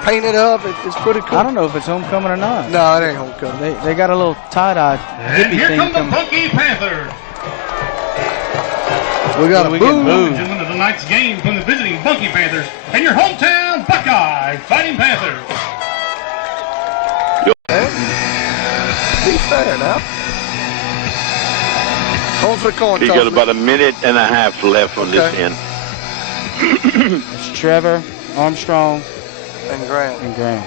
Painted up, it's pretty cool. I don't know if it's homecoming or not. No, it ain't homecoming. They got a little tie-dye hippie thing coming. coming. Bunkie Panthers. We got a boo. Gentlemen of the night's game from the visiting Bunkie Panthers and your hometown Buckeye Fighting Panthers. Be fair now. Hold for the coin toss. He got about a minute and a half left on this end. It's Trevor, Armstrong, and Graham.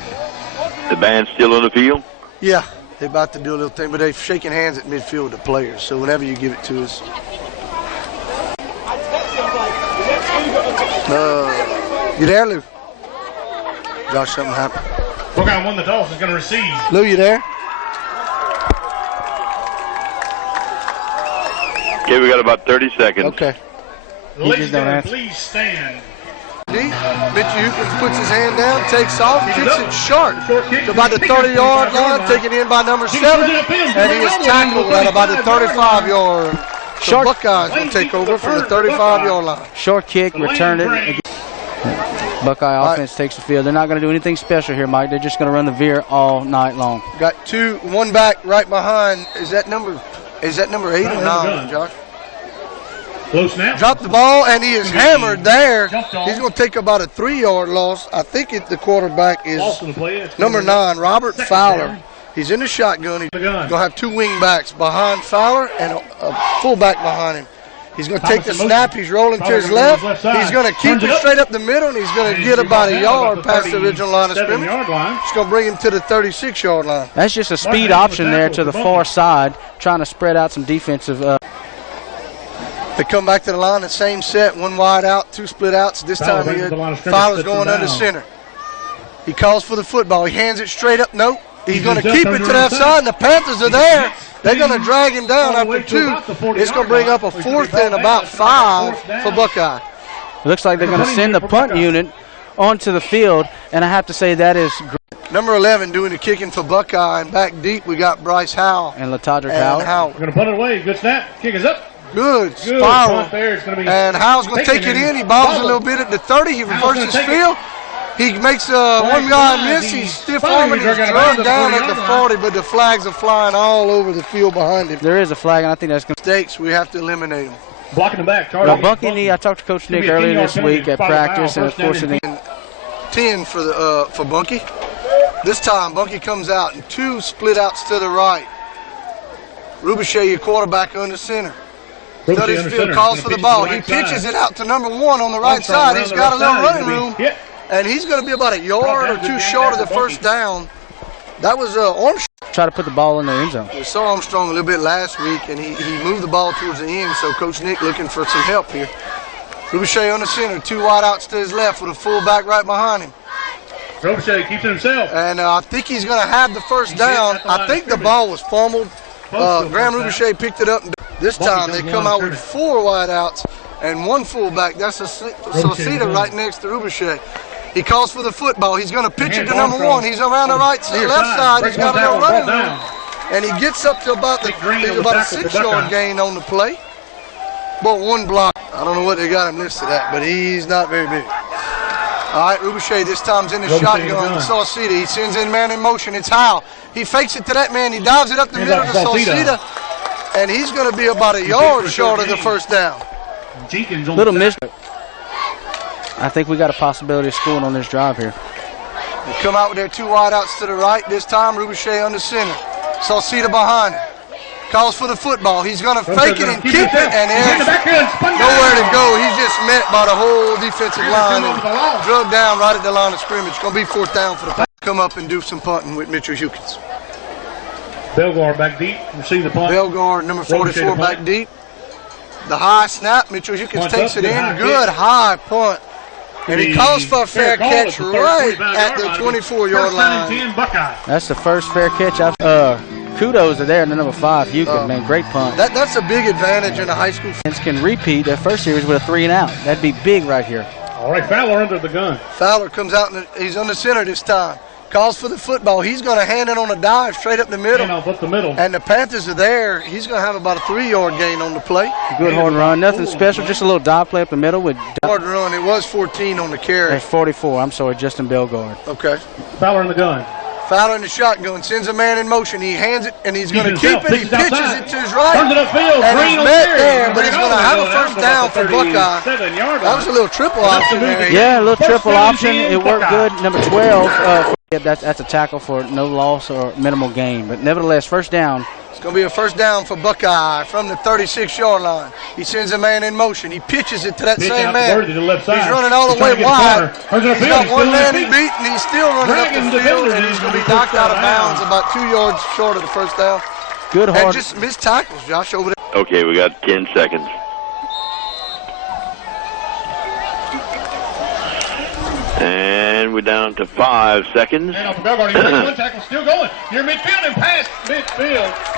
The band's still on the field? Yeah, they're about to do a little thing, but they're shaking hands at midfield with the players. So whenever you give it to us. You there, Lou? Josh, something happened. Buckeye won the toss, is going to receive. Lou, you there? Okay, we got about 30 seconds. Okay. Ladies and gentlemen, please stand. Mitchell Hukins puts his hand down, takes off, kicks it short to about the 30-yard line, taken in by number 7, and he is tackled at about the 35-yard. So Buckeyes will take over from the 35-yard line. Short kick, return it. Buckeye offense takes the field. They're not going to do anything special here, Mike. They're just going to run the veer all night long. Got one back right behind. Is that number 8 or 9, Josh? Close snap. Dropped the ball, and he is hammered there. He's going to take about a 3-yard loss. I think the quarterback is number 9, Robert Fowler. He's in the shotgun. He's going to have 2 wing backs behind Fowler and a fullback behind him. He's going to take the snap. He's rolling to his left. He's going to keep it straight up the middle, and he's going to get about a yard past the original line of scrimmage. It's going to bring him to the 36-yard line. That's just a speed option there to the far side, trying to spread out some defensive. They come back to the line, the same set, 1 wide out, 2 split outs. This time Fowler's going under center. He calls for the football. He hands it straight up. Nope. He's going to keep it to that side, and the Panthers are there. They're going to drag him down after 2. It's going to bring up a 4th and about 5 for Buckeye. It looks like they're going to send the punt unit onto the field, and I have to say that is great. Number 11 doing the kicking for Buckeye, and back deep we got Bryce Howell. And LaTodrick Howell. We're going to punt it away. Good snap. Kick is up. Good spiral. And Howell's going to take it in. He bobbles a little bit at the 30. He reverses field. He makes one guy miss. He's stiff-arming. He's drugged down at the 40, but the flags are flying all over the field behind him. There is a flag, and I think that's going to... Mistakes, we have to eliminate them. Blocking the back. Well, Bunkie, I talked to Coach Nick earlier this week at practice, and of course... 10 for Bunkie. This time, Bunkie comes out in 2 split outs to the right. Rubichet, your quarterback, under center. Studies field, calls for the ball. He pitches it out to number 1 on the right side. He's got a little running room. And he's going to be about a yard or 2 short of the first down. That was Armstrong. Try to put the ball in the end zone. We saw Armstrong a little bit last week, and he moved the ball towards the end, so Coach Nick looking for some help here. Rubichet on the center, 2 wide outs to his left with a fullback right behind him. Rubichet keeps it himself. And I think he's going to have the first down. I think the ball was fumbled. Graham Rubichet picked it up. This time they come out with 4 wide outs and 1 fullback. That's a Sosita right next to Rubichet. He calls for the football. He's going to pitch it to number 1. He's around the left side. He's got a little running room. And he gets up to about a 6-yard gain on the play. But 1 block. I don't know what they got him listed at, but he's not very big. All right, Rubichet this time's in the shotgun. Sauceda, he sends in man in motion. It's Howell. He fakes it to that man. He dives it up the middle to Sauceda. And he's going to be about a yard short of the first down. Little miss. I think we got a possibility of scoring on this drive here. They come out with their 2 wide outs to the right. This time, Rubichet under center. Sauceda behind him. Calls for the football. He's going to fake it and keep it, and there's nowhere to go. He's just met by the whole defensive line and drugged down right at the line of scrimmage. It's going to be 4th down for the Panthers. Come up and do some punting with Mitchell Hukins. Belgar back deep, receive the punt. Belgar, number 44, back deep. The high snap, Mitchell Hukins takes it in. Good high punt. And he calls for a fair catch right at the 24-yard line. That's the first fair catch. Kudos are there in the number 5, Hukins, man. Great punt. That's a big advantage in a high school. Can repeat their first series with a 3 and out. That'd be big right here. All right, Fowler under the gun. Fowler comes out, and he's on the center this time. calls for the football. He's going to hand it on a dive straight up the middle. Handoff up the middle. And the Panthers are there. He's going to have about a 3-yard gain on the play. Good hard run. Nothing special, just a little dive play up the middle with hard run. It was 14 on the carry. That's 44. I'm sorry, Justin Bellegarde. Okay. Fowler in the gun. Fowler in the shotgun, sends a man in motion. He hands it, and he's going to keep it. He pitches outside. it to his right. Turns it upfield. And Green he's on met carry. there, but he's Green going to on have a the first middle. down for Buckeye. 37-yard That was a little triple option there. Yeah, a little First triple down, option. team, It worked Buckeye. good. Number 12. That's a tackle for no loss or minimal gain. But nevertheless, first down. It's going to be a first down for Buckeye from the 36-yard line. He sends a man in motion. He pitches it to that Pitch same out man. to the left side. He's running all the way He's trying wide. to get the corner. He's got one man he beat, and he's still running Dragging up the the field, defender. and he's going to be knocked out of bounds about 2 yards short of the first down. Good hard. And just missed tackles, Josh, over there. Okay, we got 10 seconds. And we're down to 5 seconds. Handoff to Bellegarde. He's one tackle still going. Near midfield and past midfield.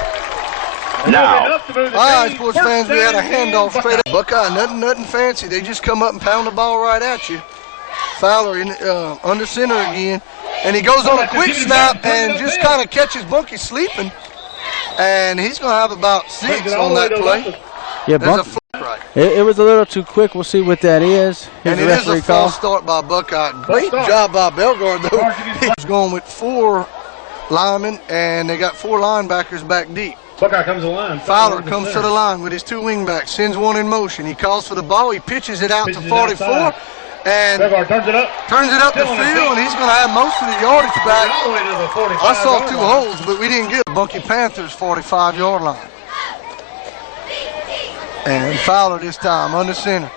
Now. All right, sports fans, we had a handoff straight up. Buckeye, nothing fancy. They just come up and pound the ball right at you. Fowler in, under center again. And he goes on a quick snap and just kind of catches Bunkie sleeping. And he's going to have about 6 on that play. Yeah, There's a Bunkie. flip right. It was a little too quick. We'll see what that is. Here's And the it is a referee false call. start by Buckeye. Great job by Bellegarde, though. He's going with 4 linemen, and they got 4 linebackers back deep. Buckeye comes to the line. Fowler comes to the line with his 2 wingbacks, sends one in motion. He calls for the ball. He pitches it out to 44, and Bellegarde turns it up. the field, and he's going to have most of the yardage back. All the way to the 45. I saw 2 holes, but we didn't get Bunkie Panthers' 45-yard line. And Fowler this time under center.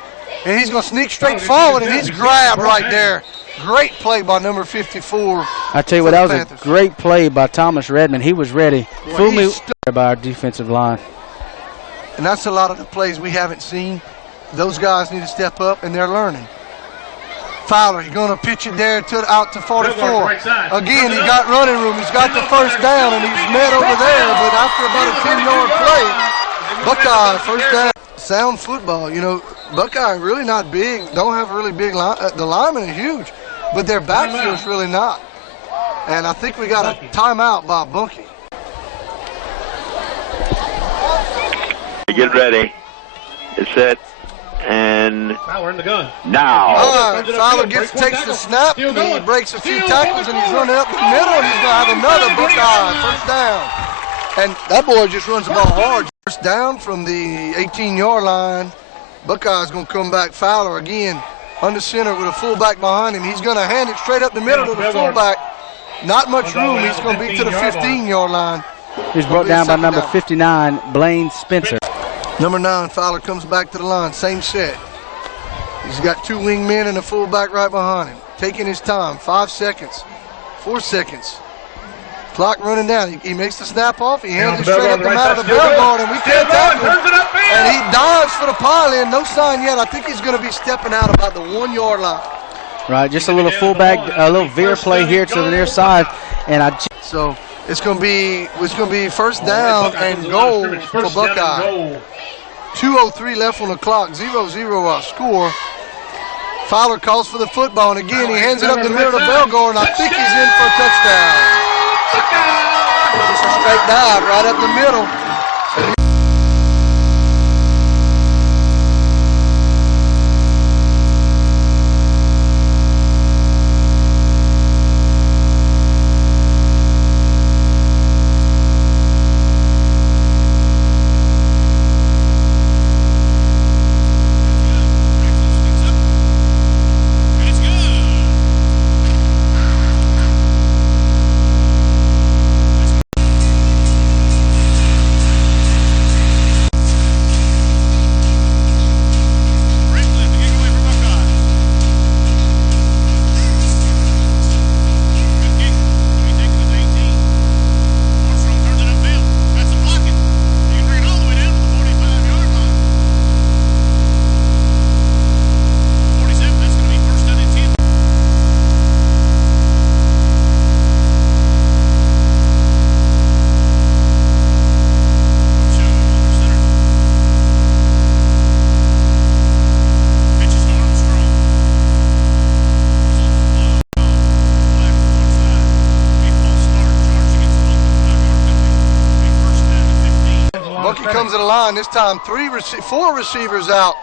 And he's going to sneak straight forward, and he's grabbed right there. Great play by number 54. I tell you what, that was a great play by Thomas Redmond. He was ready. Yeah, Fool me he's by our defensive line. And that's a lot of the plays we haven't seen. Those guys need to step up, and they're learning. Fowler, he's going to pitch it there out to 44. Again, he got running room. He's got the first down, and he's met over there. But after about a 10-yard play, Buckeye, first down. Sound football. You know, Buckeye really not big. Don't have a really big line. The linemen are huge, but their backfield's really not. And I think we got a timeout by Bunkie. Get ready. It's set. And Fowler in the gun. now. All right, Fowler takes the snap, and he breaks a few tackles, and he's running up the middle, and he's going to have another Buckeye first down. And that boy just runs the ball hard. First down from the 18-yard line. Buckeye's going to come back. Fowler again under center with a fullback behind him. He's going to hand it straight up the middle to the fullback. Not much room. He's going to be to the 15-yard line. He's brought down by number 59, Blaine Spencer. Number 9, Fowler comes back to the line. Same set. He's got 2 wing men and a fullback right behind him. Taking his time. 5 seconds. 4 seconds. Clock running down. He makes the snap off. He hands it straight up the middle of the Bellegarde, and we can't tackle him. And he dives for the pile-in. No sign yet. I think he's going to be stepping out about the 1-yard line. Right, just a little fullback, a little veer play here to the near side, and So it's going to be first down and goal for Buckeye. 2:03 left on the clock. 0-0 our score. Fowler calls for the football, and again he hands it up the middle to Bellegarde, and I think he's in for a touchdown. Just a straight dive right up the middle. comes to the line. This time, 4 receivers out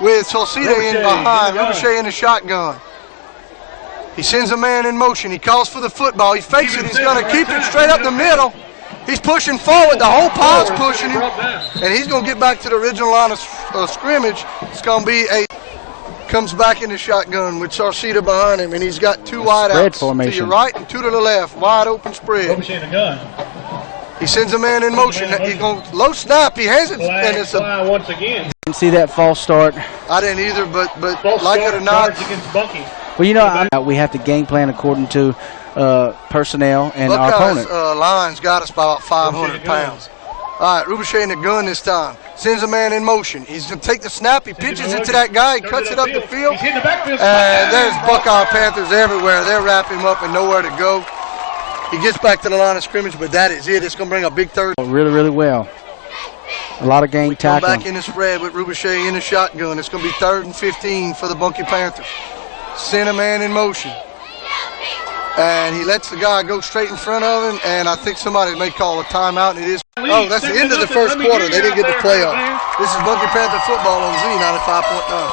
with Solcita in behind. Rubichet in the shotgun. He sends a man in motion. He calls for the football. He fakes it. He's going to keep it straight up the middle. He's pushing forward. The whole pod's pushing him. And he's going to get back to the original line of scrimmage. It's going to be comes back in the shotgun with Solcita behind him. And he's got 2 wide outs to your right and 2 to the left. Wide open spread. He sends a man in motion. He's going low snap. He has it. And it's once again. Didn't see that false start. I didn't either, but like it or not. Against Bunkie. Well, you know, we have to game plan according to personnel and our opponent. Line's got us by about 500 pounds. All right, Rubichet in the gun this time. Sends a man in motion. He's going to take the snap. He pitches it to that guy. He cuts it up the field. And there's Buckeye Panthers everywhere. They're wrapping him up and nowhere to go. He gets back to the line of scrimmage, but that is it. It's going to bring a big third. Really, really well. A lot of game tackling. Back in the spread with Rubichet in the shotgun. It's going to be 3rd and 15 for the Bunkie Panthers. Send a man in motion. And he lets the guy go straight in front of him, and I think somebody may call a timeout, and it is. Oh, that's the end of the first quarter. They didn't get the playoff. This is Bunkie Panther football on Z95.9.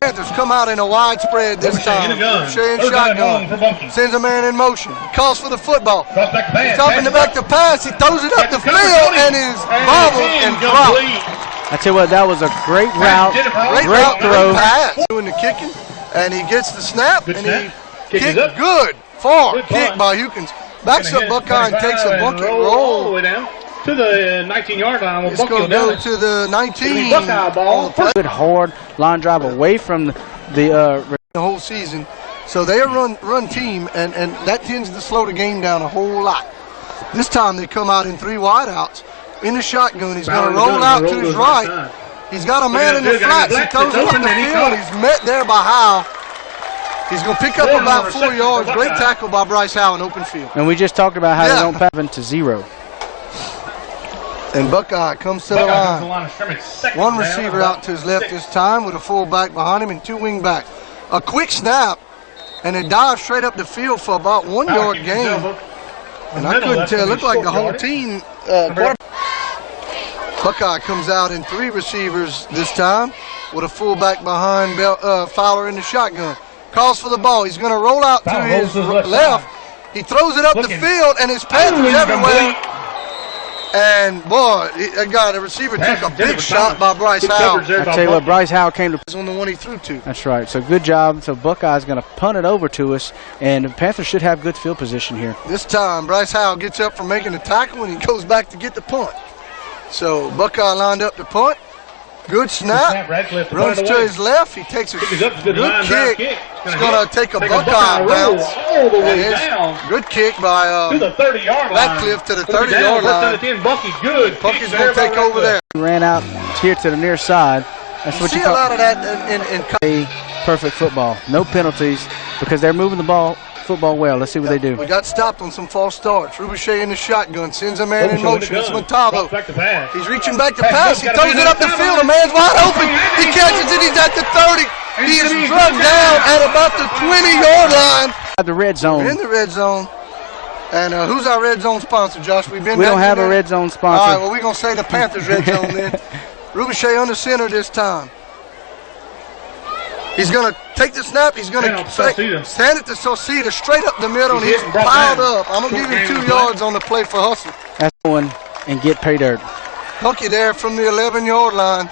Panthers come out in a wide spread this time. Rubichet in shotgun. Sends a man in motion. Calls for the football. He's stopping the back to pass. He throws it up the field and is bobbled and dropped. I tell you what, that was a great route, great throw. Pass. Doing the kicking, and he gets the snap, and he kicked good. Far kick by Hukins. Backs up Buckeye and takes a Bunkie roll. All the way down to the 19-yard line. It's going to go to the 19. Buckeye ball. Good hard line drive away from the whole season. So they are run team, and that tends to slow the game down a whole lot. This time they come out in 3 wideouts. In the shotgun, he's going to roll out to his right. He's got a man in the flats. He throws it up the field. He's met there by Howe. He's going to pick up about 4 yards. Great tackle by Bryce Howe in open field. And we just talked about how they don't pass to 0. And Buckeye comes to the line. 1 receiver out to his left this time with a fullback behind him and 2 wing backs. A quick snap, and they dive straight up the field for about 1 yard gain. And I couldn't tell. It looked like the whole team. Buckeye comes out in 3 receivers this time with a fullback behind Fowler in the shotgun. Calls for the ball. He's going to roll out to his left. He throws it up the field, and his Panthers everywhere. And, boy, the receiver took a big shot by Bryce Howe. I tell you what, Bryce Howe came to. On the one he threw to. That's right. So good job. So Buckeye's going to punt it over to us, and the Panthers should have good field position here. This time, Bryce Howe gets up from making the tackle, and he goes back to get the punt. So Buckeye lined up to punt. Good snap. Runs to his left. He takes a good kick. He's going to take a Buckeye bounce. All the way down. Good kick by to the 30-yard line. Ratcliffe to the 30-yard line. Bucky's going to take over there. Ran out here to the near side. That's what you see a lot of that in perfect football. No penalties because they're moving the football well. Let's see what they do. We got stopped on some false starts. Rubichet in the shotgun sends a man in motion. It's Montalvo. He's reaching back to pass. He throws it up the field. A man's wide open. He catches it. He's at the 30. He is drugged down at about the 20-yard line. At the red zone. We're in the red zone. And who's our red zone sponsor, Josh? We don't have a red zone sponsor. All right, well, we're going to say the Panthers red zone then. Rubichet on the center this time. He's going to take the snap. He's going to stand it to Solcita straight up the middle, and he's piled up. I'm going to give him 2 yards on the play for hustle. That's going and get pay dirt. Bunkie there from the 11-yard line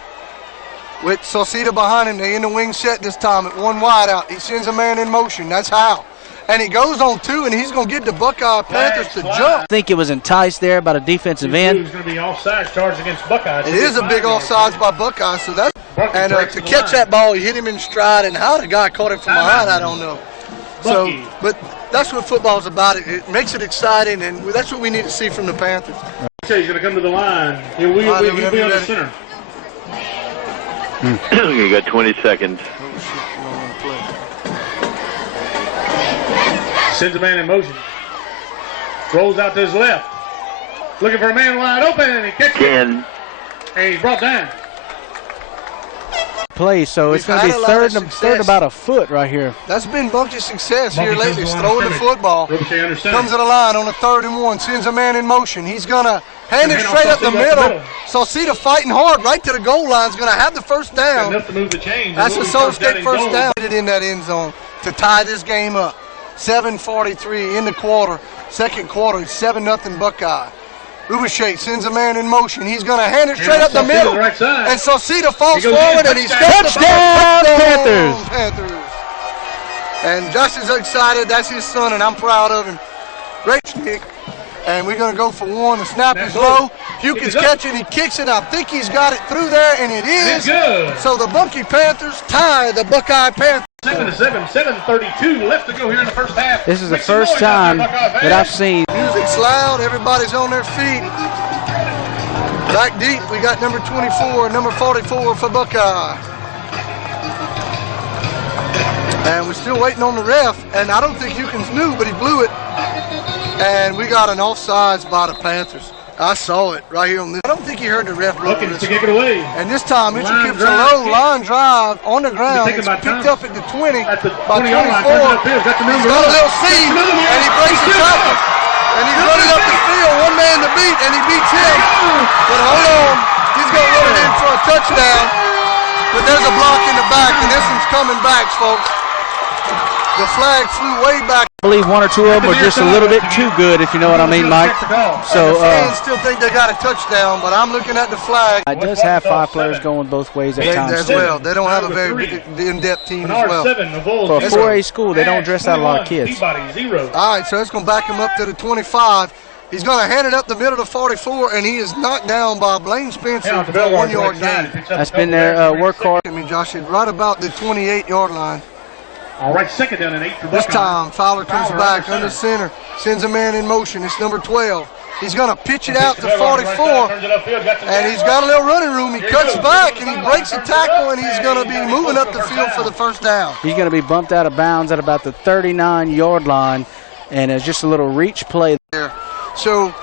with Solcita behind him. They in the wing set this time at 1 wide out. He sends a man in motion. That's Howe. And he goes on 2, and he's going to get the Buckeye Panthers to jump. I think it was enticed there by the defensive end. It's going to be offside charge against Buckeye. It is a big offsides by Buckeye, so that's. And to catch that ball, he hit him in stride, and how the guy caught him from behind, I don't know. So, but that's what football's about. It makes it exciting, and that's what we need to see from the Panthers. He's going to come to the line. He'll be on the center. You got 20 seconds. Sends a man in motion. Rolls out to his left. Looking for a man wide open, and he kicks it. And he's brought down. play, so it's going to be third about a foot right here. That's been Bunkie's success here lately, is throwing the football. Comes to the line on a 3rd and 1, sends a man in motion. He's going to hand it straight up the middle. Sauceda fighting hard right to the goal line. Is going to have the first down. That's a Soul State first down. In that end zone to tie this game up. 7:43 in the quarter. Second quarter, 7-0 Buckeye. Rubichet sends a man in motion. He's going to hand it straight up the middle. And Sauceda falls forward and he's touchdown Panthers. And Josh is excited. That's his son, and I'm proud of him. Great stick. And we're going to go for one. The snap is low. Hukins catching. He kicks it. I think he's got it through there, and it is. So the Bunkie Panthers tie the Buckeye Panthers. 7-7, 7:32 left to go here in the first half. This is the first time that I've seen. Music's loud. Everybody's on their feet. Back deep, we got number 24 and number 44 for Buckeye. And we're still waiting on the ref, and I don't think Hukins knew, but he blew it. And we got an offsides by the Panthers. I saw it right here on this. I don't think he heard the ref blow looking to kick it away. And this time, Mitchell Kipps a low line drive on the ground. It's picked up at the 20 by 24. He's got a little seam, and he breaks the tackle. And he's running up the field, one man to beat, and he beats him. But hold on, he's going to run it in for a touchdown. But there's a block in the back, and this one's coming back, folks. The flag flew way back. I believe one or two of them are just a little bit too good, if you know what I mean, Mike. So the fans still think they got a touchdown, but I'm looking at the flag. It does have 5 players going both ways at times. As well. They don't have a very in-depth team as well. For a 4A school, they don't dress out a lot of kids. All right, so it's going to back him up to the 25. He's going to hand it up the middle to 44, and he is knocked down by Blaine Spencer for a 1-yard gain. That's been their workhorse. I mean, Josh, right about the 28-yard line. All right, 2nd down and 8 for Buckeye. This time, Fowler comes back under center, sends a man in motion. It's number 12. He's going to pitch it out to 44, and he's got a little running room. He cuts back, and he breaks the tackle, and he's going to be moving up the field for the first down. He's going to be bumped out of bounds at about the 39-yard line, and it's just a little reach play there. So,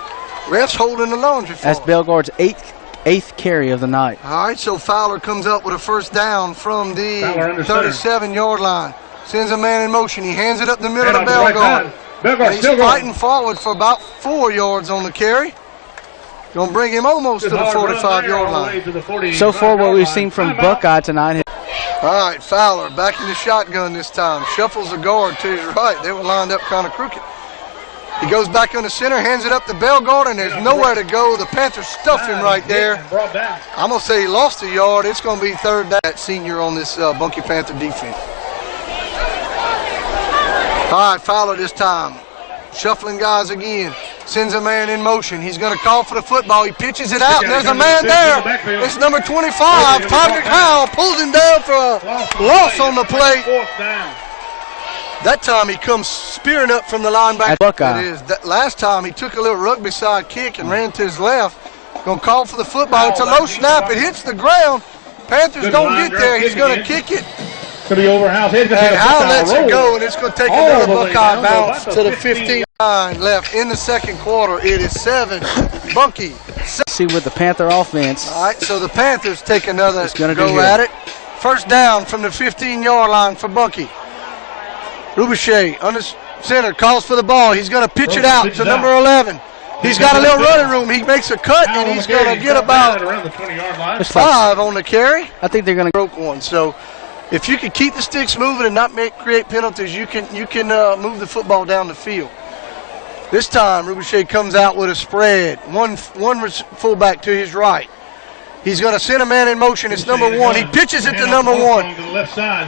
refs holding the laundry for That's Bellegarde's eighth carry of the night. All right, so Fowler comes up with a first down from the 37-yard line. Sends a man in motion. He hands it up the middle to Bellegarde. And he's fighting forward for about 4 yards on the carry. Going to bring him almost to the 45-yard line. So far, what we've seen from Buckeye tonight. All right, Fowler back in the shotgun this time. Shuffles the guard to his right. They were lined up kind of crooked. He goes back on the center, hands it up to Bellegarde, and there's nowhere to go. The Panthers stuff him right there. I'm going to say he lost a yard. It's going to be third down. Senior on this Bunkie Panther defense. All right, Fowler this time. Shuffling guys again. Sends a man in motion. He's going to call for the football. He pitches it out, and there's a man there. It's number 25, Todrick Howell, pulls him down for a loss on the play. That time he comes spearing up from the linebacker. Buckeye. It is. Last time he took a little rugby side kick and ran to his left. Going to call for the football. It's a low snap. It hits the ground. Panthers don't get there. He's going to kick it. Going to be over Howell's head. And Howell lets it go, and it's going to take another Buckeye bounce to the 15 line left in the second quarter. It is 7. Bunkie. See with the Panther offense. All right, so the Panthers take another go at it. First down from the 15-yard line for Bunkie. Rubichet under center calls for the ball. He's going to pitch it out to number 11. He's got a little running room. He makes a cut, and he's going to get about 5 on the carry. I think they're going to broke one. So if you can keep the sticks moving and not create penalties, you can move the football down the field. This time, Rubichet comes out with a spread. One fullback to his right. He's going to send a man in motion. It's number 1. He pitches it to number 1.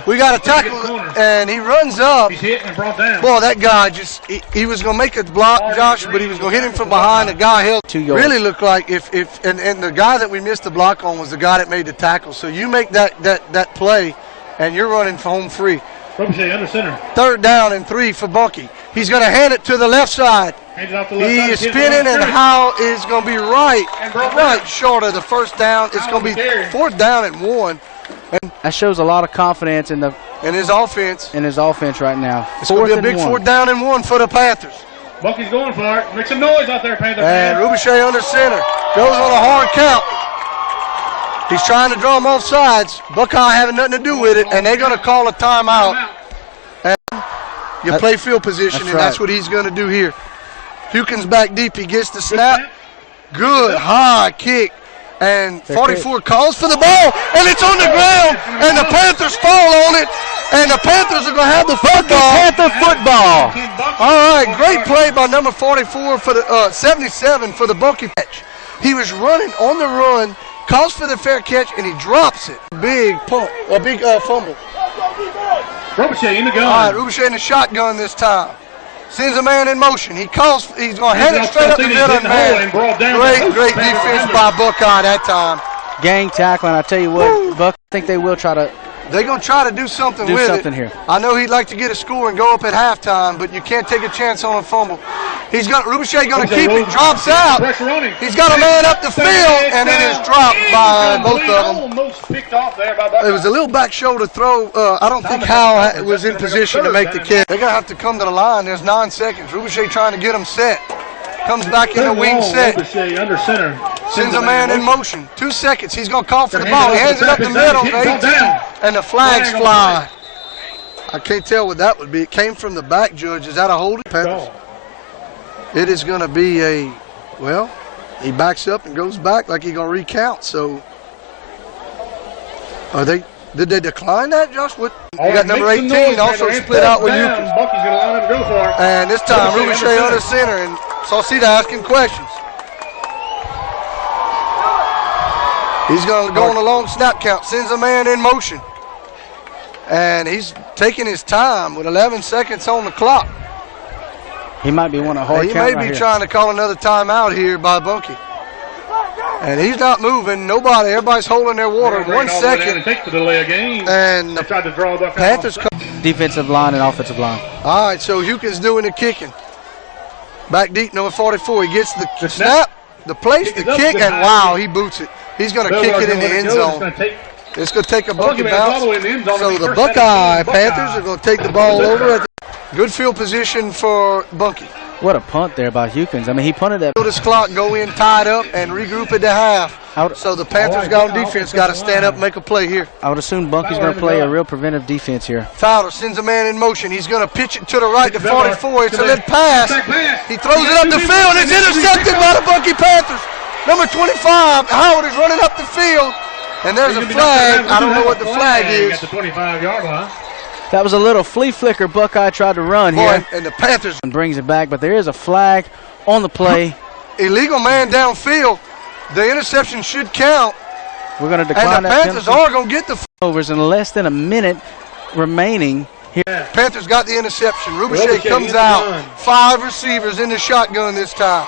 We got a tackle, and he runs up. He's hit and brought down. Boy, that guy he was going to make a block, Josh, but he was going to hit him from behind. The guy held. 2 yards. Really looked like and the guy that we missed the block on was the guy that made the tackle. So you make that play, and you're running for home free. Rubichet under center. Third down and 3 for Bunkie. He's going to hand it to the left side. He is spinning, and Howell is going to be right short of the first down. It's going to be 4th down and 1. And that shows a lot of confidence in his offense. In his offense right now. It's going to be a big 4th down and 1 for the Panthers. Buckie's going for it. Make some noise out there, Panther. And Rubichet under center. Goes on a hard count. He's trying to draw him off sides. Buckeye having nothing to do with it, and they're going to call a timeout. And you play field position, and that's what he's going to do here. Hukins back deep. He gets the snap. Good high kick. And 44 calls for the ball, and it's on the ground, and the Panthers fall on it, and the Panthers are going to have the football. Panther football. All right, great play by number 44 for the 77 for the Bunkie catch. He was running on the run, calls for the fair catch, and he drops it. Big pump, a big fumble. Robuchet in the gun. All right, Robuchet in the shotgun this time. Sends a man in motion. He's going to head it straight up the middle. Great defense by Buckeye that time. Gang tackling. I tell you what, Buck, I think they will try to. They're going to try to do something here. I know he'd like to get a score and go up at halftime, but you can't take a chance on a fumble. Rubuchet going to keep it, drops out. He's got a man up the field, and it is dropped by both of them. It was a little back shoulder throw. I don't think Howell was in position to make the catch. They're going to have to come to the line. There's 9 seconds. Rubuchet trying to get them set. Comes back in the wing set. Under center. Sends a man in motion. 2 seconds. He's going to call for the ball. He hands it up the middle. And the flags fly. I can't tell what that would be. It came from the back, Judge. Is that a holding? Panthers. It is going to be a, well, he backs up and goes back like he's going to recount. So, did they decline that, Josh? What? You got number 18 also split out with Hukins. Bucky's going to line up and go for it. And this time, Rubuchet under center, and Sauceda asking questions. He's going to go on a long snap count, sends a man in motion. And he's taking his time with 11 seconds on the clock. He might be one of hard He may be trying to call another timeout here by Bunkie. And he's not moving. Nobody. Everybody's holding their water. 1 second. And the Panthers come. Defensive line and offensive line. All right, so Hukins doing the kicking. Back deep, number 44. He gets the snap, the place, the kick, and wow, he boots it. He's going to kick it in the end zone. It's going to take a Bunkie bounce. So the Buckeye Panthers are going to take the ball over. Good field position for Bunkie. What a punt there by Hukins. I mean, he punted that. This clock, go in tied up and regroup at the half. So the Panthers got on defense, got to stand up and make a play here. I would assume Bunkie's going to play a real preventive defense here. Fowler sends a man in motion. He's going to pitch it to the right to 44. It's a little pass. He throws it up the field. It's intercepted by the Bunkie Panthers. Number 25, Howard is running up the field. And there's a flag. I don't know what the flag is. At the 25-yard line. That was a little flea flicker Buckeye tried to run here. And the Panthers brings it back, but there is a flag on the play. Illegal man downfield. The interception should count. We're going to decline and the that Panthers are going to get the overs in less than a minute remaining here. Panthers got the interception. Rubuchet comes out. 5 receivers in the shotgun this time.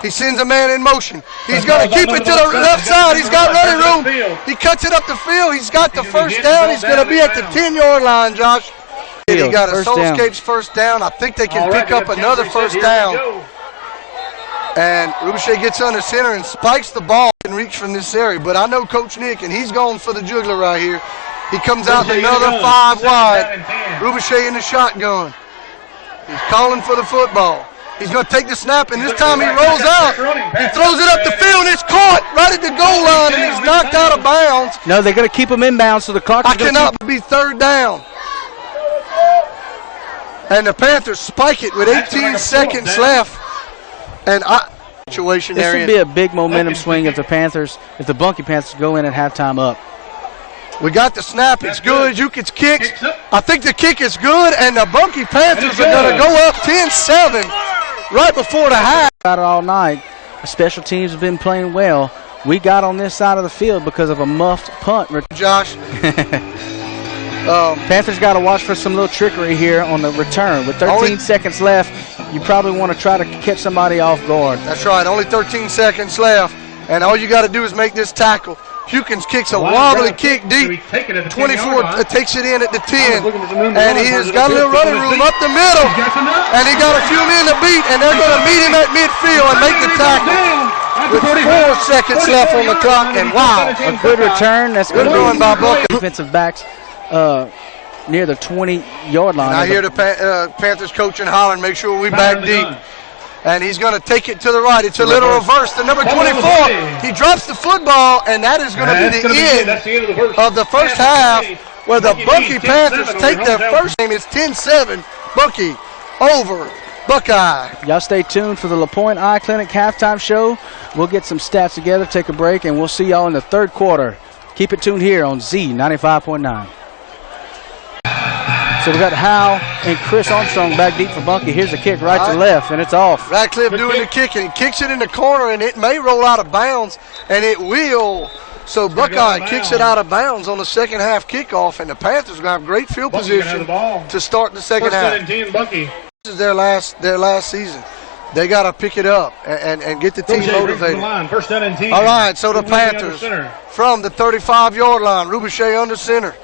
He sends a man in motion. He's going to keep it to the left side. He's got running room. He cuts it up the field. He's got the first down. He's going to be at the 10-yard line, Josh. He got a Soulscapes first down. I think they can pick up another first down. And Rubuchet gets under center and spikes the ball and reach from this area. But I know Coach Nick, and he's going for the juggler right here. He comes out another 5 wide. Rubuchet in the shotgun. He's calling for the football. He's going to take the snap, and this time he rolls out. He throws it up the field, and it's caught right at the goal line, and he's knocked out of bounds. No, they're going to keep him inbounds, so the clock is going to cannot be 3rd down. And the Panthers spike it with 18 seconds left. And situation this there. Would be a big momentum swing if the Bunkie Panthers go in at halftime up. We got the snap. It's good. Hukins kicks. I think the kick is good, and the Bunkie Panthers are going to go up 10-7 right before the half. Got it all night. The special teams have been playing well. We got on this side of the field because of a muffed punt. Josh. Panthers got to watch for some little trickery here on the return. With 13 seconds left, you probably want to try to catch somebody off guard. That's right. Only 13 seconds left, and all you got to do is make this tackle. Hukins kicks a wobbly kick deep. 24 takes it in at the 10, and he has got a little running room up the middle, and he got a few men to beat, and they're going to meet him at midfield and make the tackle with 4 seconds left on the clock. And wow, a good return. That's good run by Buckeye. Defensive backs near the 20-yard line. I hear the Panthers coach and hollering, make sure we back deep. And he's going to take it to the right. It's a little reverse to number 24. He drops the football, and that is going to be the end of the first half, where the Bunkie Panthers take their first game. It's 10-7, Bunkie over Buckeye. Y'all stay tuned for the LaPointe Eye Clinic halftime show. We'll get some stats together, take a break, and we'll see y'all in the third quarter. Keep it tuned here on Z95.9. So we got Hal and Chris Armstrong back deep for Bunkie. Here's a kick right to left, and it's off. Radcliffe doing the kick, and he kicks it in the corner, and it may roll out of bounds, and it will. So Buckeye kicks it out of bounds on the second half kickoff, and the Panthers are going to have great field position to start the second half. This is their last season. They got to pick it up and get the team motivated. All right, so the Panthers from the 35-yard line. Rubuchet under center.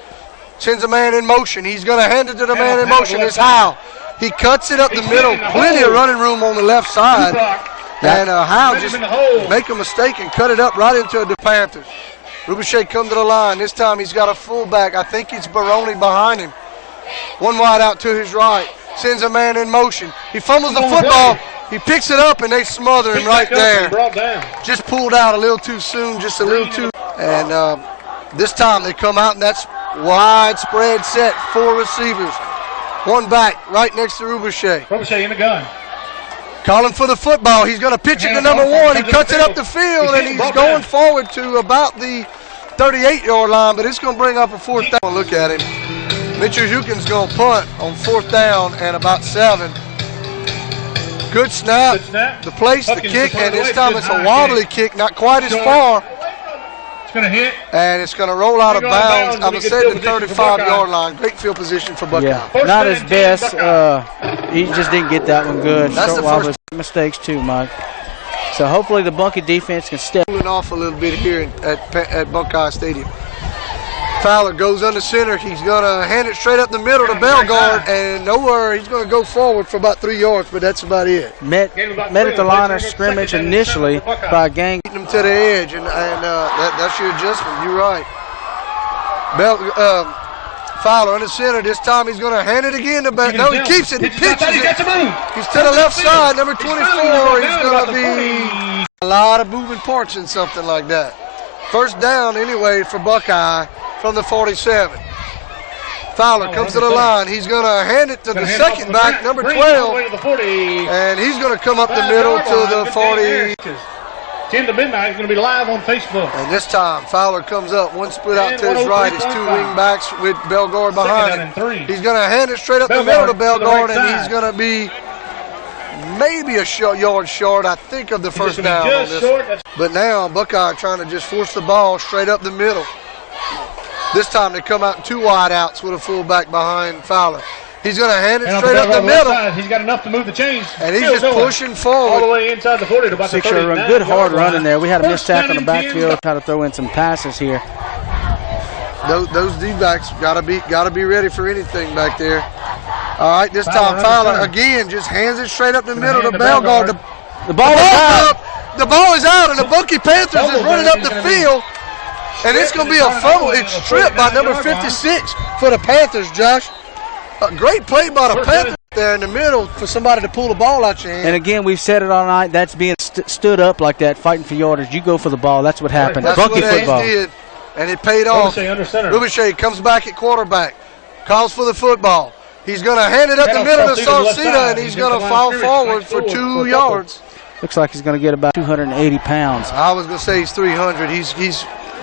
Sends a man in motion. He's going to hand it to the man in motion. It's Howe. He cuts it up the middle. Plenty of running room on the left side. And Howe just make a mistake and cut it up right into the Panthers. Rubuchet come to the line. This time he's got a fullback. I think it's Baroni behind him. One wide out to his right. Sends a man in motion. He fumbles the football. He picks it up, and they smother him right there. Just pulled out a little too soon, just a little too. And this time they come out, and that's widespread set, 4 receivers. One back right next to Rubuchet. Rubuchet in the gun. Calling for the football. He's going to pitch it to number 1. He cuts it up the field, and he's going forward to about the 38-yard line, but it's going to bring up a fourth down. Look at him. Mitchell Hukin's going to punt on 4th down and about 7. Good snap. The place, the kick, and this time it's a wobbly kick, not quite as far. It's going to hit. And it's going to roll out of bounds. I'm going to say the 35-yard line. Great field position for Buckeye. Yeah, not his best. He just didn't get that one good. That's the first mistakes too, Mike. So hopefully the Bunkie defense can step off a little bit here at Buckeye Stadium. Fowler goes under center. He's going to hand it straight up the middle to Bellegarde, and nowhere. He's going to go forward for about 3 yards, but that's about it. Met at the line of scrimmage initially by Gang. Getting him to the edge, and that's your adjustment. You're right. Fowler under center. This time he's going to hand it again to Bellegarde. No, he keeps it. He pitches it. He's to the left side. Number 24. He's going to be a lot of moving parts in something like that. First down anyway for Buckeye from the 47. Fowler comes to the line. He's going to hand it to the second back, number 12. And he's going to come up the middle to the 40. 10 to midnight is going to be live on Facebook. And this time, Fowler comes up. One split out to his right. It's 2 wing backs with Bellegarde behind him. He's going to hand it straight up the middle to Bellegarde, and he's going to be maybe a yard short, I think, of the first down on this. But now Buckeye trying to just force the ball straight up the middle. This time they come out in 2 wide outs with a fullback behind Fowler. He's going to hand it straight up the middle. He's got enough to move the chains. And he's just pushing forward. All the way inside the 40 to about the 30. Run. Good hard run in there. We had a missed tackle in the backfield. Try to throw in some passes here. Those D-backs got to be ready for anything back there. All right, this time Fowler again just hands it straight up the middle to Bellegarde. The ball is out. The ball is out, and the Bunkie Panthers is running up the field. And it's going to be a fumble. It's stripped by number 56 for the Panthers, Josh. A great play by the Panthers there in the middle for somebody to pull the ball out your hand. And again, we've said it all night. That's being stood up like that, fighting for yardage. You go for the ball. That's what happened. That's Bunkie what football. He did, and it paid off. Rubuchet comes back at quarterback, calls for the football. He's going to hand it up the middle to Salcida, and he's going to fall forward for 2 yards. Looks like he's going to get about 280 pounds. I was going to say he's 300.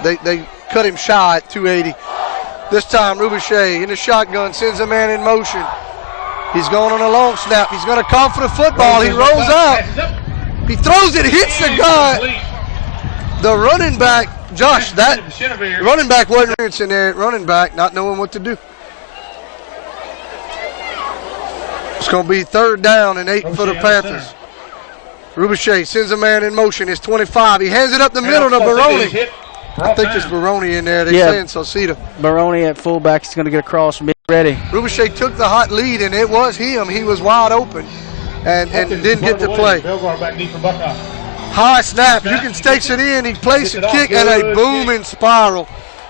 They cut him shy at 280. This time, Rubuchet in the shotgun sends a man in motion. He's going on a long snap. He's going to call for the football. He rolls out. He throws it, hits the guy. The running back, Josh, that running back wasn't in there. Running back not knowing what to do. It's going to be 3rd down and 8 for the Panthers. Rubuchet sends a man in motion. It's 25. He hands it up the middle to Baroni. I think there's Baroni in there. They're saying Salcida. Baroni at fullback. He's going to get across and be ready. Rubuchet took the hot lead, and it was him. He was wide open and didn't get to play. High snap. Hukins takes it in. He places a kick and a booming spiral.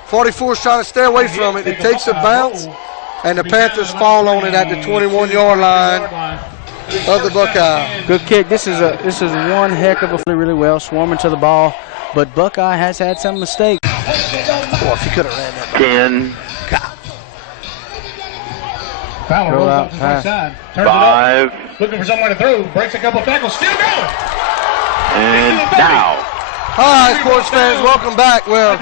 44's trying to stay away from it. It takes a bounce, and the Panthers fall on it at the 21-yard line. of the Buckeye. Good kick. This is one heck of a really well swarming to the ball, but Buckeye has had some mistakes. Boy, if he could have ran that back. 10, Fowler rolls up to the right side. Turns 5, it up. Looking for someone to throw. Breaks a couple tackles. Still going. and now. All right, sports fans, welcome back. Well,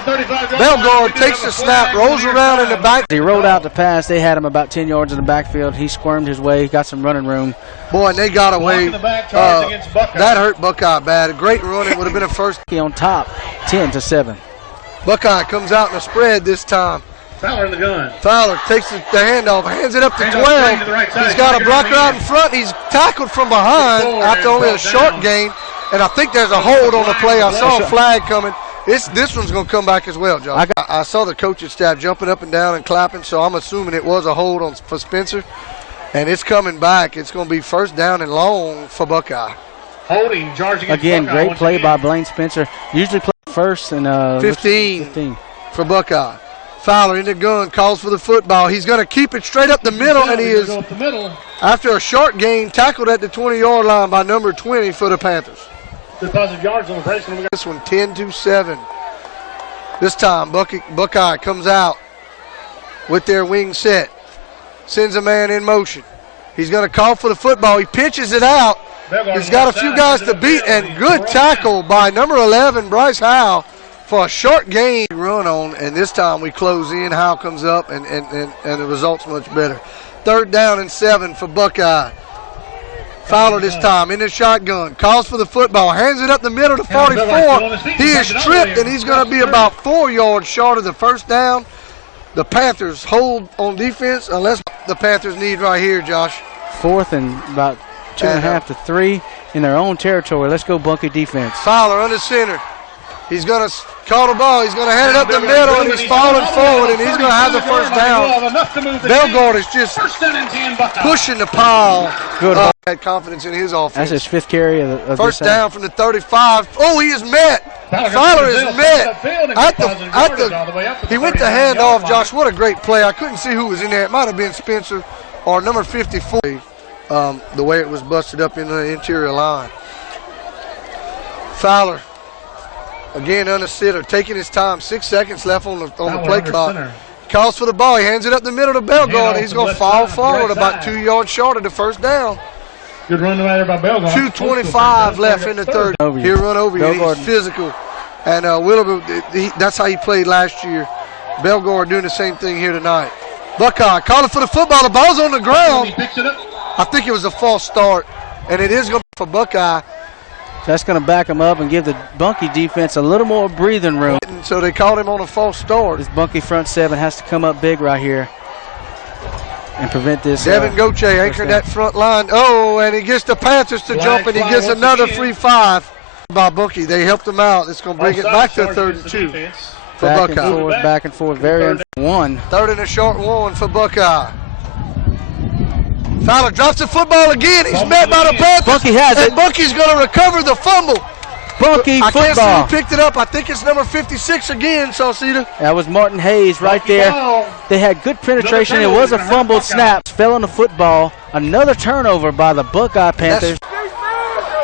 Bellegarde takes the snap, rolls around in the back. He rolled out the pass. They had him about 10 yards in the backfield. He squirmed his way. He got some running room. Boy, and they got away. That hurt Buckeye bad. A great run. It would have been a first. He on top, 10-7. Buckeye comes out in a spread this time. Fowler in the gun. Fowler takes the handoff, hands it up to 12. He's got a blocker out in front. He's tackled from behind after only a short gain. And I think there's a hold on the play. I saw a flag coming. This one's going to come back as well, Josh. I saw the coaching staff jumping up and down and clapping, so I'm assuming it was a hold for Spencer. And it's coming back. It's going to be first down and long for Buckeye. Holding, charging again, great play by Blaine Spencer. Usually play first and 15 for Buckeye. Fowler in the gun, calls for the football. He's going to keep it straight up the middle, and he is, after a short gain, tackled at the 20-yard line by number 20 for the Panthers. Positive yards on the brace. This one 10-7. This time Buckeye comes out with their wing set. Sends a man in motion. He's going to call for the football. He pitches it out. He's got a few guys to beat, and good tackle by number 11, Bryce Howe, for a short gain run on. And this time we close in. Howe comes up, and the result's much better. 3rd down and 7 for Buckeye. Fowler this time in the shotgun, calls for the football, hands it up the middle to 44. He is tripped, and he's going to be about 4 yards short of the first down. The Panthers hold on defense unless the Panthers need right here, Josh. 4th and about 2.5 to 3 in their own territory. Let's go Bunkie defense. Fowler under center. He's going to call the ball. He's going to hand it up the middle, and he's falling forward, and he's going to have the first down. Bellegarde is just pushing the pile. Good. Had confidence in his offense. That's his 5th carry of first down from the 35. Oh, he is met. Fowler is met. He went to hand off, Josh. What a great play. I couldn't see who was in there. It might have been Spencer or number 54. The way it was busted up in the interior line. Fowler. Again, under sitter, taking his time. 6 seconds left on the play clock. Calls for the ball. He hands it up the middle to Bellegarde. He's going to fall forward about 2 yards short of the first down. Good run right by Bellegarde. 2:25 left in the third. He'll run over you. He's physical. And Willoughby, that's how he played last year. Bellegarde doing the same thing here tonight. Buckeye calling for the football. The ball's on the ground. He picks it up. I think it was a false start, and it is going to be for Buckeye. That's going to back him up and give the Bunkie defense a little more breathing room. So they called him on a false start. This Bunkie front 7 has to come up big right here and prevent this. Devin Goche anchored that front line. Oh, and he gets the Panthers to jump, and he gets another free 5 by Bunkie. They helped him out. It's going to bring it back to 3rd and 2 for Buckeye. Back and forth, very 1. 3rd and a short 1 for Buckeye. Fowler drops the football again. He's met by the Panthers. Bunkie has it. And Bunkie's going to recover the fumble. Bunkie I football. can't see who picked it up. I think it's number 56 again, Sauceda. That was Martin Hayes right there. They had good penetration. It was a fumbled snap. Fell on the football. Another turnover by the Buckeye Panthers.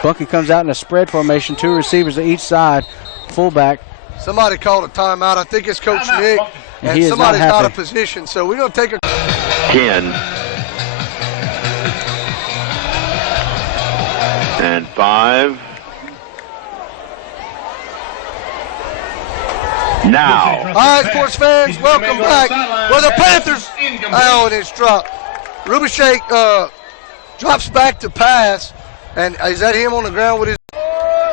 Bunkie comes out in a spread formation. 2 receivers to each side. Fullback. Somebody called a timeout. I think it's Coach Nick. And somebody's out of position. So we're going to take a 10. And 5. Now. All right, sports fans, welcome back. Well, the Panthers. Oh, and it's dropped. Rubishake drops back to pass. And is that him on the ground with his?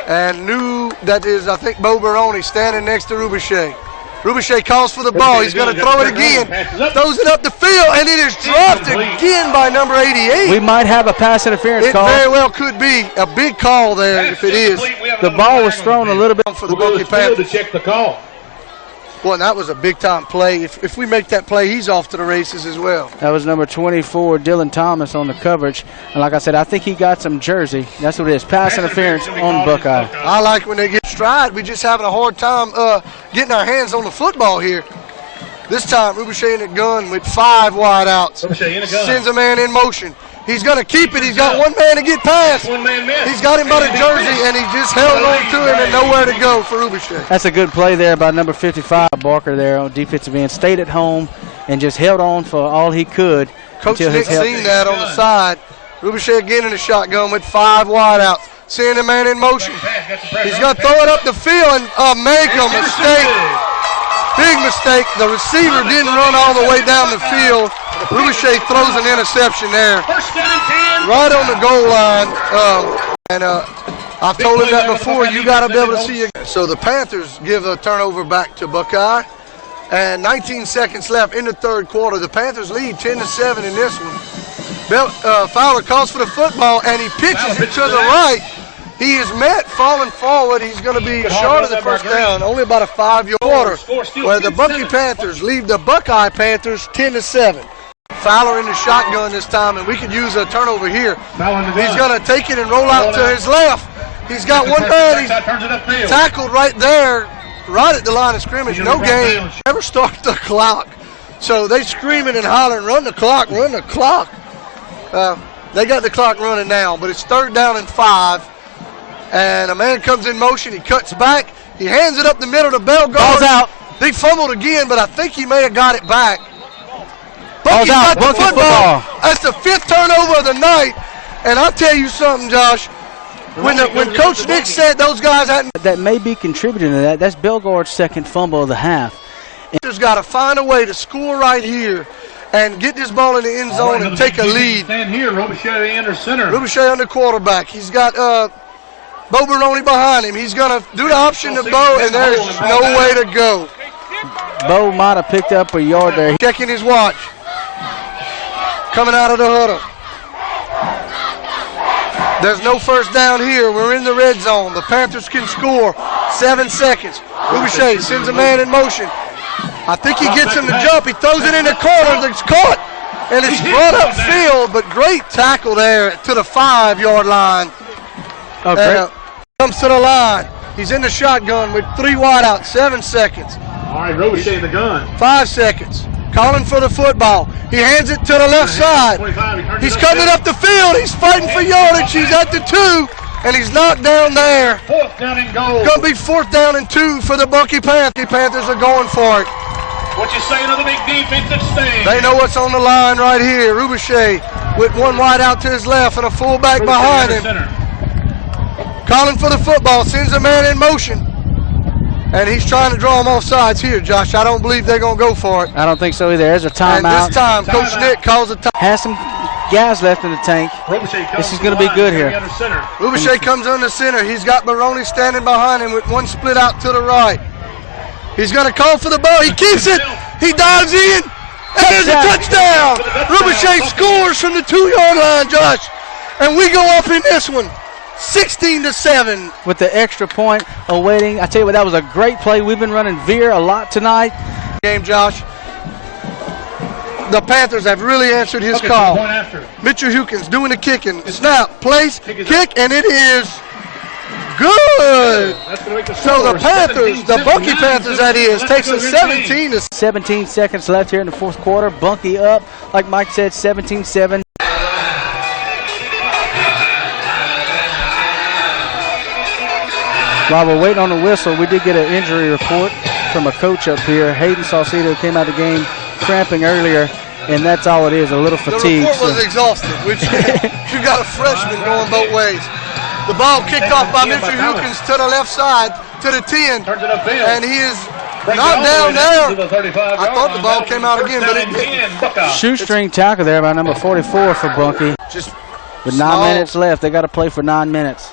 And knew that is, I think, Bo Baroni standing next to Rubishake. Rubishake calls for the ball. He's going to throw it again. Throws it up the field, and it is dropped again by number 88. We might have a pass interference call. It very well could be a big call there if it is. The ball was thrown a little bit for the Bunkie Panthers. To check the call. Well, that was a big-time play. If we make that play, he's off to the races as well. That was number 24, Dylan Thomas, on the coverage. And like I said, I think he got some jersey. That's what it is, pass interference on Buckeye. I like when they get stride. We're just having a hard time getting our hands on the football here. This time, Rubuche in the gun with 5 wide outs. Sends a man in motion. He's going to keep it. He's got one man to get past. He's got him by the jersey, and he just held on to him and nowhere to go for Rubuche. That's a good play there by number 55, Barker there on defensive end. Stayed at home and just held on for all he could. Coach Nick seen that on the side. Rubuche again in the shotgun with 5 wide outs. Seeing a man in motion. He's going to throw it up the field and make a mistake. Big mistake. The receiver didn't run all the way down the field. Rubuche throws an interception there. Right on the goal line. I've told him that before. You got to be able to see it. So the Panthers give a turnover back to Buckeye. And 19 seconds left in the third quarter. The Panthers lead 10-7 in this one. Fowler calls for the football, and he pitches it to the right. He is met falling forward. He's going to be short of the first down, only about a 5-yard quarter, where the Bunkie Panthers leave the Buckeye Panthers 10-7. Fowler in the shotgun this time, and we could use a turnover here. He's going to take it and roll out to his left. He's got one man. He's tackled right there, right at the line of scrimmage. No game. Never start the clock. So they screaming and hollering, run the clock, run the clock. They got the clock running now, but it's 3rd down and 5. And a man comes in motion. He cuts back. He hands it up the middle to Belgard. Ball's out. They fumbled again, but I think he may have got it back. Ball's out. Got the football. That's the 5th turnover of the night. And I'll tell you something, Josh. When Coach Nick said those guys hadn't. That may be contributing to that. That's Belgard's 2nd fumble of the half. Panthers got to find a way to score right here and get this ball in the end zone and take a lead. Stand here, Rubuche under center. Rubuche under quarterback. He's got Bo Baroni behind him. He's going to do the option to Bo, and there's no way to go. Bo might have picked up a yard there. Checking his watch. Coming out of the huddle. There's no first down here. We're in the red zone. The Panthers can score. 7 seconds. Rubuche sends a man in motion. I think he gets him to jump. He throws it in the corner. It's caught. And it's brought up field, but great tackle there to the 5-yard line. Okay. Comes to the line. He's in the shotgun with 3 wide out. 7 seconds. All right, Rubuche in the gun. 5 seconds. Calling for the football. He hands it to the left side. He's cutting it up the field. He's fighting for yardage. He's at the 2, and he's knocked down there. 4th down and goal. Going to be 4th down and 2 for the Bunkie Panthers. Panthers are going for it. What you saying of the big defensive stand? They know what's on the line right here. Rubuche with 1 wide out to his left and a fullback behind him. Calling for the football. Sends a man in motion. And he's trying to draw him off sides here, Josh. I don't believe they're going to go for it. I don't think so either. There's a timeout. And this time, Coach Nick calls a timeout. Has some gas left in the tank. This is going to be good here. Rubuche comes under center. He's got Baroni standing behind him with 1 split out to the right. He's going to call for the ball. He keeps it. He dives in. And there's a touchdown. Rubuche scores from the 2-yard line, Josh. And we go up in this one. 16-7. With the extra point awaiting. I tell you what, that was a great play. We've been running veer a lot tonight. Game, Josh. The Panthers have really answered his call. Mitchell Hukins doing the kicking. Snap, place, kick, and it is good. So the Panthers, the Bunkie Panthers that is, takes a 17 to 17 seconds left here in the 4th quarter. Bunkie up, like Mike said, 17-7. While we're waiting on the whistle, we did get an injury report from a coach up here. Hayden Saucedo came out of the game cramping earlier, and that's all it is, a little fatigue. The report was exhausted, which you got a freshman going both ways. The ball kicked off by Mitchell Hukins to the left side, to the 10, and he is not down there. I thought the ball came out again, but it didn't. Shoestring tackle there by number 44 for Bunkie. Just with 9 minutes left, they got to play for 9 minutes.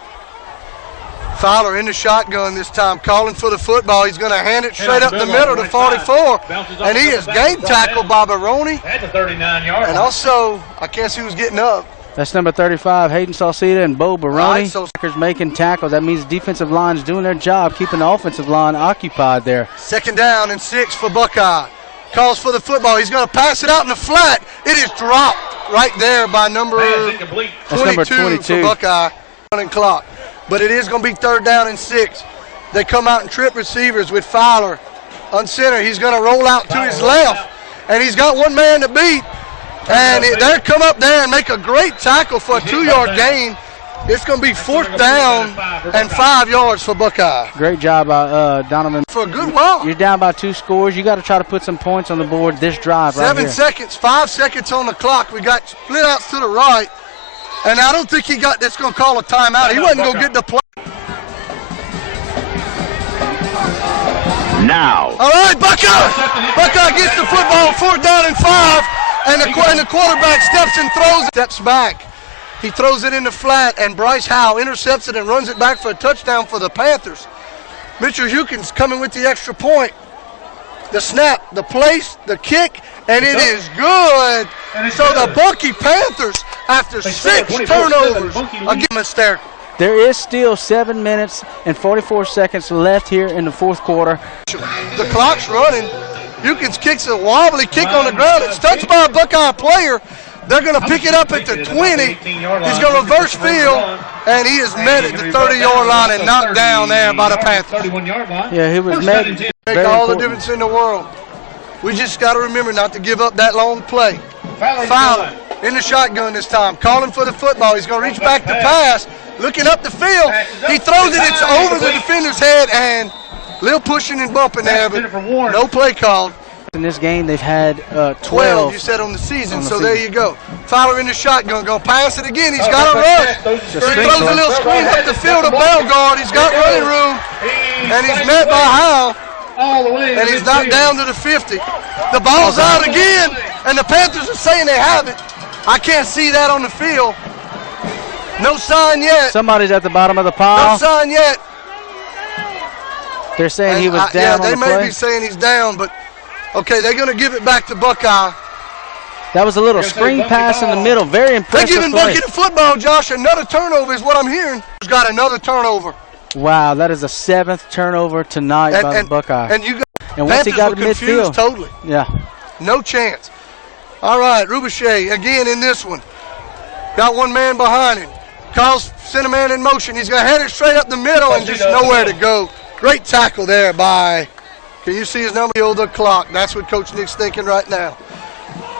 Fowler in the shotgun this time, calling for the football. He's going to hand it straight up the middle to 44. And he is game tackled by Baroni. And also, I guess he was getting up. That's number 35, Hayden Saucedo and Bo Baroni. Right, making tackles. That means defensive line's doing their job, keeping the offensive line occupied there. 2nd down and 6 for Buckeye. Calls for the football. He's going to pass it out in the flat. It is dropped right there by number 22 for Buckeye. Running clock. But it is going to be 3rd down and 6. They come out and trip receivers with Fowler on center. He's going to roll out to his left, and he's got one man to beat. And they'll come up there and make a great tackle for a 2-yard gain. It's going to be 4th down and 5 yards for Buckeye. Great job by Donovan. For a good while. You're down by 2 scores. You got to try to put some points on the board this drive right here. 7 seconds, 5 seconds on the clock. We got split outs to the right. And I don't think that's going to call a timeout. He wasn't going to get the play. Now. All right, Buckeye. Buckeye gets the football, 4th down and 5. And the quarterback steps back. He throws it in the flat, and Bryce Howe intercepts it and runs it back for a touchdown for the Panthers. Mitchell Hukins coming with the extra point. The snap, the place, the kick, and it is good. So the Bunkie Panthers, after 6 turnovers, again hysterical. There is still 7 minutes and 44 seconds left here in the 4th quarter. The clock's running. Hukins kicks a wobbly kick on the ground. It's touched by a Buckeye player. They're going to pick it up at the 20. He's going to reverse field, and he is met at the 30-yard line and knocked down there by the Panthers. Yeah, he was met. Make all the difference in the world. We just got to remember not to give up that long play. Fowler in the shotgun this time, calling for the football. He's going to reach back to pass, looking up the field. He throws it. It's over the defender's head, and a little pushing and bumping there, but no play called. In this game, they've had 12. You said on the season, so there you go. Fowler in the shotgun, going to pass it again. He's got a rush. He throws a little screen up the field to Bellegarde. He's got running room, and he's met by Howe, and he's knocked down to the 50. The ball's out again, and the Panthers are saying they have it. I can't see that on the field. No sign yet. Somebody's at the bottom of the pile. No sign yet. They're saying he was down on the play. Yeah, they may be saying he's down, but okay, they're going to give it back to Buckeye. That was a little screen pass in the middle. Very impressive. They're giving Bunkie the football, Josh. Another turnover is what I'm hearing. He's got another turnover. Wow, that is the 7th turnover tonight by the Buckeye. And once he got to midfield, totally. Yeah. No chance. All right, Rubuchet again in this one. Got one man behind him. Calls center man in motion. He's going to head it straight up the middle and just nowhere to go. Great tackle there by, can you see his number? The clock. That's what Coach Nick's thinking right now.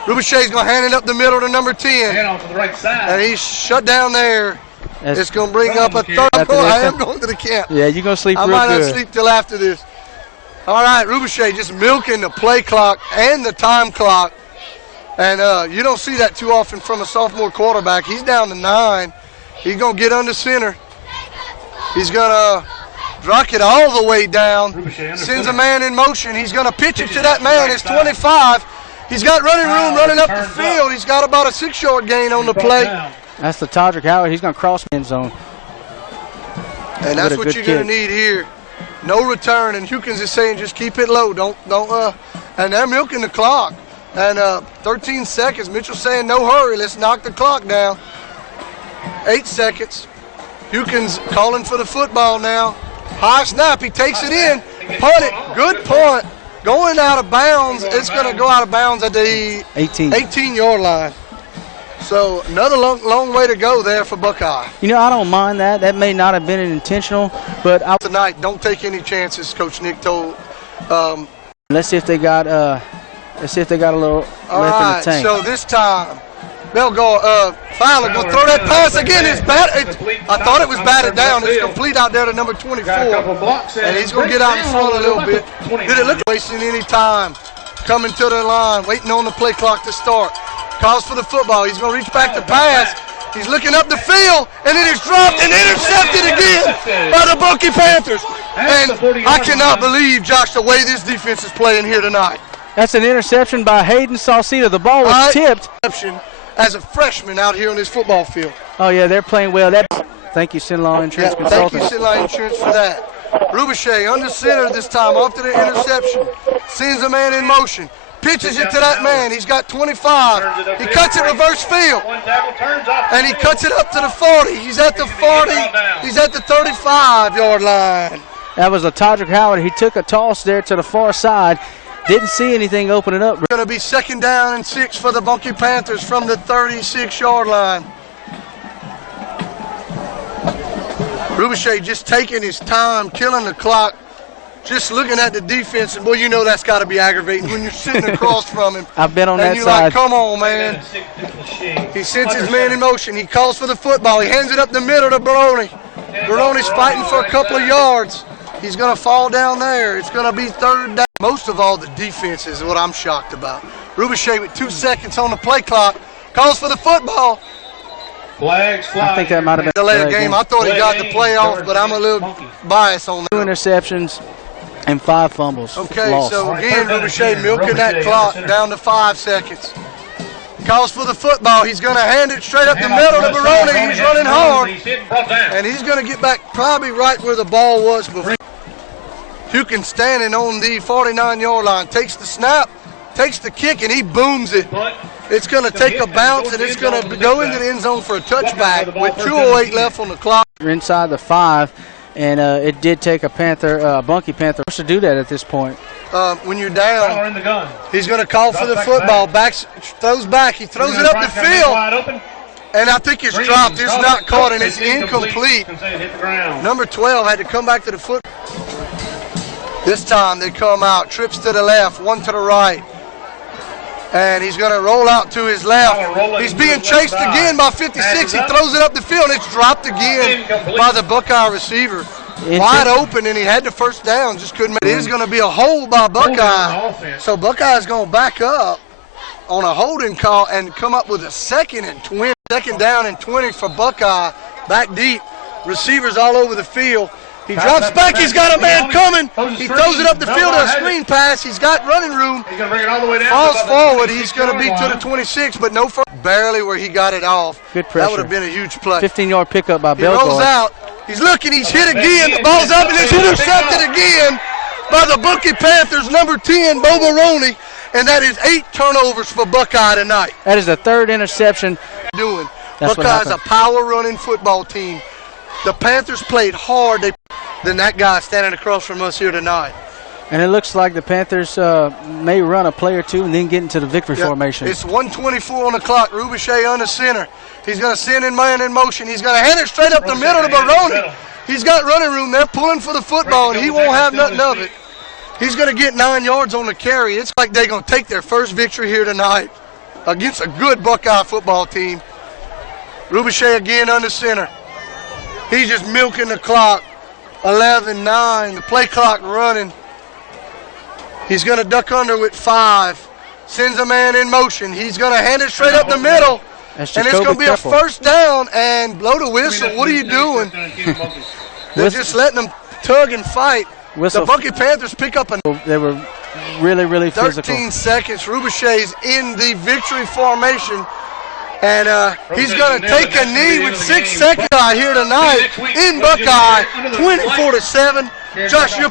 Rubuchet's going to hand it up the middle to number 10. And off to the right side. And he's shut down there. It's going to bring up a third. I am going to the camp. Yeah, you're going to sleep real good. I might not sleep till after this. All right, Rubuchet just milking the play clock and the time clock. And you don't see that too often from a sophomore quarterback. He's down to 9. He's going to get under center. He's going to rock it all the way down. Sends a man in motion. He's going to pitch it to that man. It's 25. He's got running room running up the field. He's got about a 6-yard gain on the play. That's the Todrick Howard. He's going to cross the end zone. And that's what you're going to need here. No return. And Hukins is saying just keep it low. Don't. And they're milking the clock. And 13 seconds. Mitchell's saying no hurry. Let's knock the clock down. 8 seconds. Hukins calling for the football now. High snap. He takes it in. Punt it. Good punt. Going out of bounds. It's going to go out of bounds at the 18-yard line. So another long way to go there for Buckeye. You know, I don't mind that. That may not have been intentional, but tonight, don't take any chances. Coach Nick told. Let's see if they got. Let's see if they got a little left in the tank. So this time, Bellegarde, Fowler going to throw that pass again. It's bad. I thought it was batted down. It's complete out there to number 24. And he's going to get out in front a little bit. Did it look like wasting any time? Coming to the line, waiting on the play clock to start. Calls for the football. He's going to reach back to pass. He's looking up the field, and it is dropped and intercepted again by the Bunkie Panthers. And I cannot believe, Josh, the way this defense is playing here tonight. That's an interception by Hayden Salcida. The ball was tipped. As a freshman out here on this football field. Oh, yeah, they're playing well. Thank you, Sinlaw Insurance Consultants. Thank you, Sinlaw Insurance, for that. Rubuchet under center this time after the interception. Sends a man in motion. Pitches it to that man. He's got 25. He cuts it reverse field. And he cuts it up to the 40. He's at the 40. He's at the 35-yard line. That was a Todrick Howard. He took a toss there to the far side. Didn't see anything opening up. Going to be 2nd down and 6 for the Bunkie Panthers from the 36-yard line. Rubuchet just taking his time, killing the clock. just looking at the defense, and boy, you know that's got to be aggravating when you're sitting across from him. I've been on that and you're side. like, come on, man. He sends his man in motion. He calls for the football. He hands it up the middle to Baroni. Baroni's fighting for a couple of yards. He's going to fall down there. It's going to be third down. Most of all, the defense is what I'm shocked about. Rubichet with 2 seconds on the play clock calls for the football. Flags fly. I think that might have been Delay of game. I thought he got the playoff, but I'm a little biased on that. 2 interceptions and 5 fumbles. Okay, lost. so again, Rubichet milking that clock down to 5 seconds. Calls for the football. He's going to hand it straight up the middle to Baroni. He's running hard. And he's going to get back probably right where the ball was before. Hukin standing on the 49-yard line. Takes the snap, takes the kick, and he booms it. It's going to take a bounce, and it's going to go into the end zone for a touchback with 2:08 left on the clock. You're inside the 5, and it did take a Bunkie Panther to do that at this point. When you're down, he's going to call for the football. Throws back. He throws it up the field, and I think it's dropped. It's not caught, and it's incomplete. Number 12 had to come back to the foot. This time they come out. Trips to the left, one to the right. And he's going to roll out to his left. He's being chased again by 56. He throws it up the field. It's dropped again by the Buckeye receiver. Wide open, and he had the first down. Just couldn't make it. It is going to be a hold by Buckeye. So Buckeye is going to back up on a holding call and come up with a second down and 20 for Buckeye. Back deep. Receivers all over the field. He drops back. He's got a man coming. He throws it up the field to a screen pass. He's got running room. Falls forward. He's going to be to the 26, but no further. Barely where he got it off. Good pressure. That would have been a huge play. 15-yard pickup by He rolls out. He's looking. He's hit again. The ball's up, and it's intercepted again by the Bunkie Panthers, number 10, Bo Baroni. And that is 8 turnovers for Buckeye tonight. That is the 3rd interception. Buckeye's a power-running football team. The Panthers played hard than that guy standing across from us here tonight. And it looks like the Panthers may run a play or two and then get into the victory formation. It's 1:24 on the clock. Rubichet under center. He's going to send in man in motion. He's going to hand it straight up the middle to Baroni. He's got running room. They're pulling for the football, and he won't have nothing of it. He's going to get 9 yards on the carry. It's like they're going to take their first victory here tonight against a good Buckeye football team. Rubichet again under center. He's just milking the clock. 11-9, the play clock running. He's going to duck under with 5. Sends a man in motion. He's going to hand it straight up the middle. And it's going to be a first down and blow the whistle. What are you doing? They're just letting them tug and fight. The Bunkie Panthers pick up They were really, really physical. 13 seconds. Rubichet's in the victory formation. And he's going to take a knee with 6 seconds here tonight in Buckeye, 24-7. Josh, you're